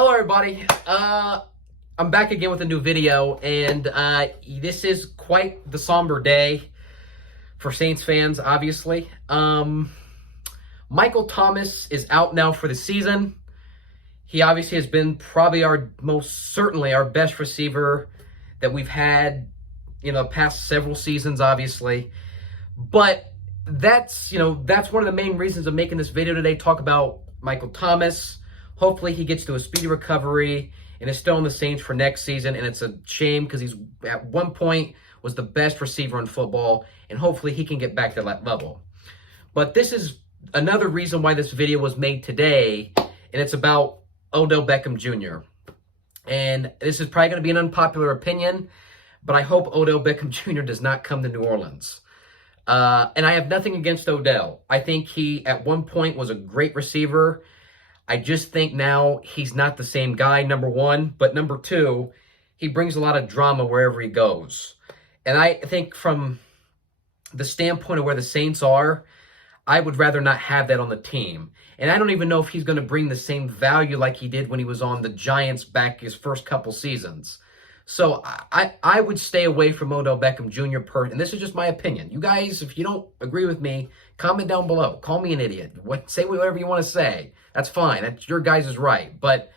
Hello, everybody. I'm back again with a new video, and this is quite the somber day for Saints fans, obviously. Michael Thomas is out now for the season. He obviously has been probably most certainly our best receiver that we've had, the past several seasons, obviously. But that's one of the main reasons of making this video today, talk about Michael Thomas. Hopefully he gets to a speedy recovery and is still in the Saints for next season. And it's a shame because he's at one point was the best receiver in football, and hopefully he can get back to that level. But this is another reason why this video was made today, and it's about Odell Beckham Jr. And this is probably going to be an unpopular opinion, but I hope Odell Beckham Jr. does not come to New Orleans. And I have nothing against Odell. I think he, at one point, was a great receiver. I just think now he's not the same guy, number one. But number two, he brings a lot of drama wherever he goes. And I think from the standpoint of where the Saints are, I would rather not have that on the team. And I don't even know if he's going to bring the same value like he did when he was on the Giants back his first couple seasons. So I would stay away from Odell Beckham Jr. And this is just my opinion. You guys, if you don't agree with me, comment down below. Call me an idiot. Say whatever you want to say. That's fine. That's your guys' right. But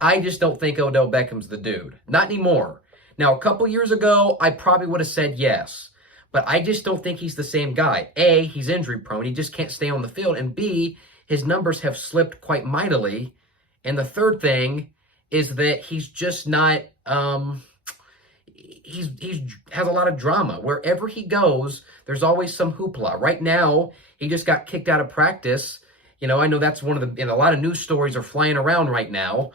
I just don't think Odell Beckham's the dude. Not anymore. Now, a couple years ago, I probably would have said yes. But I just don't think he's the same guy. A, he's injury prone. He just can't stay on the field. And B, his numbers have slipped quite mightily. And the third thing is that he's just not, he has a lot of drama. Wherever he goes, there's always some hoopla. Right now, he just got kicked out of practice. I know that's one of the, and a lot of news stories are flying around right now.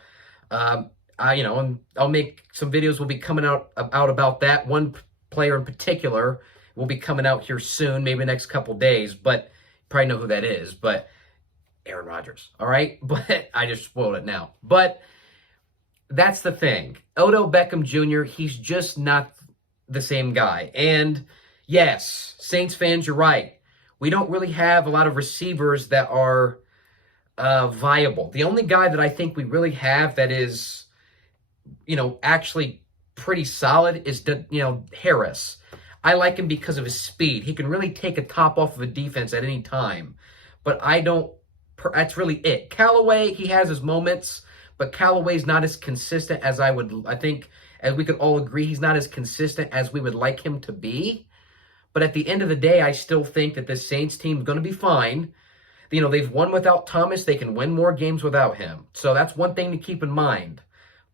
And I'll make some videos will be coming out about that. One player in particular will be coming out here soon, maybe the next couple days, but you probably know who that is, but Aaron Rodgers, all right? But I just spoiled it now. But that's the thing. Odell Beckham Jr., he's just not the same guy. And yes, Saints fans, you're right. We don't really have a lot of receivers that are viable. The only guy that I think we really have that is, actually pretty solid is, Harris. I like him because of his speed. He can really take a top off of a defense at any time. But that's really it. Callaway, he has his moments, but Callaway's not as consistent as I think, as we could all agree, he's not as consistent as we would like him to be. But at the end of the day, I still think that this Saints team is going to be fine. They've won without Thomas. They can win more games without him. So that's one thing to keep in mind.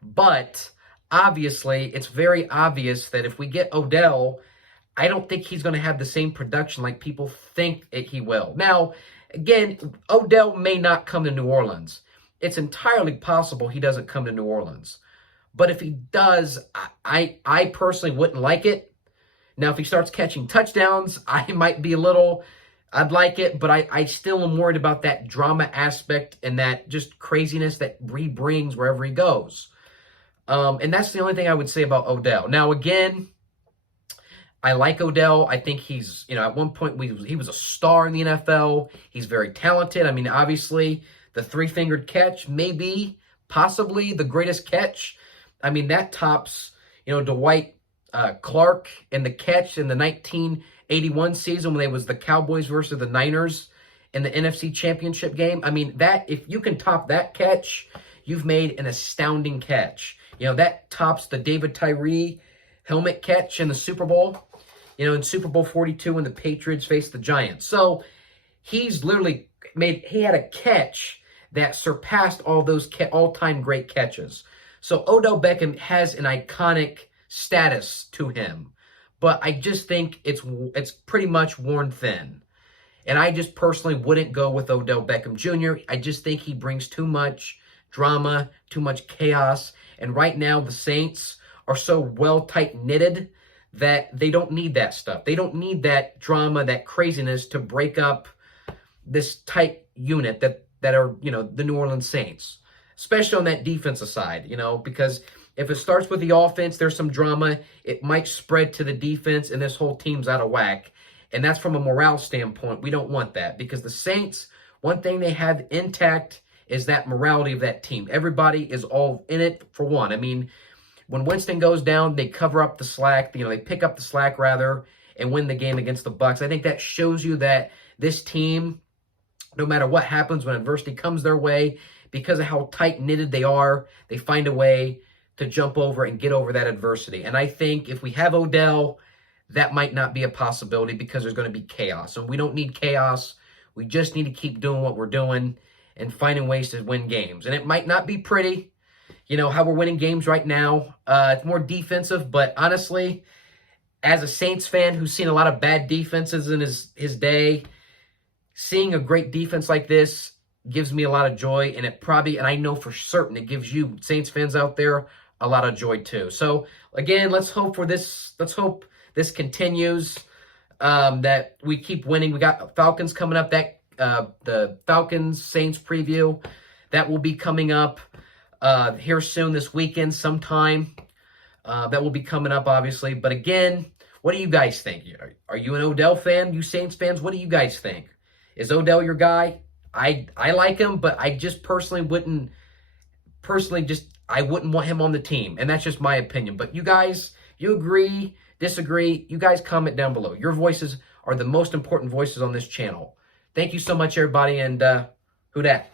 But obviously, it's very obvious that if we get Odell, I don't think he's going to have the same production like people think he will. Now, again, Odell may not come to New Orleans. It's entirely possible he doesn't come to New Orleans. But if he does, I personally wouldn't like it. Now, if he starts catching touchdowns, I'd like it, but I still am worried about that drama aspect and that just craziness that he brings wherever he goes. And that's the only thing I would say about Odell. Now, again, I like Odell. I think he's, at one point, he was a star in the NFL. He's very talented. I mean, obviously, the three-fingered catch may be possibly the greatest catch. I mean, that tops, Dwight Clark and the catch in the 1981 season when it was the Cowboys versus the Niners in the NFC Championship game. I mean, if you can top that catch, you've made an astounding catch. That tops the David Tyree helmet catch in the Super Bowl, in Super Bowl 42 when the Patriots faced the Giants. So he's literally he had a catch that surpassed all those all-time great catches. So Odell Beckham has an iconic status to him, but I just think it's pretty much worn thin. And I just personally wouldn't go with Odell Beckham Jr. I just think he brings too much drama, too much chaos. And right now the Saints are so well tight-knitted that they don't need that stuff. They don't need that drama, that craziness to break up this tight unit that are, the New Orleans Saints, especially on that defensive side, because if it starts with the offense, there's some drama, it might spread to the defense, and this whole team's out of whack. And that's from a morale standpoint. We don't want that because the Saints, one thing they have intact is that morality of that team. Everybody is all in it for one. I mean, when Winston goes down, they cover up the slack. They pick up the slack rather and win the game against the Bucs. I think that shows you that this team, no matter what happens when adversity comes their way, because of how tight-knitted they are, they find a way to jump over and get over that adversity. And I think if we have Odell, that might not be a possibility because there's going to be chaos. And we don't need chaos. We just need to keep doing what we're doing and finding ways to win games. And it might not be pretty, how we're winning games right now. It's more defensive, but honestly, as a Saints fan who's seen a lot of bad defenses in his day, seeing a great defense like this gives me a lot of joy, and and I know for certain it gives you Saints fans out there a lot of joy too. So again, let's hope this continues, that we keep winning. We got Falcons coming up, the Falcons Saints preview that will be coming up here soon this weekend sometime. That will be coming up, obviously. But again, what do you guys think? Are you an Odell fan? You Saints fans, what do you guys think? Is Odell your guy? I like him, but I just personally wouldn't want him on the team. And that's just my opinion. But you guys, you agree, disagree, you guys comment down below. Your voices are the most important voices on this channel. Thank you so much, everybody, and who dat?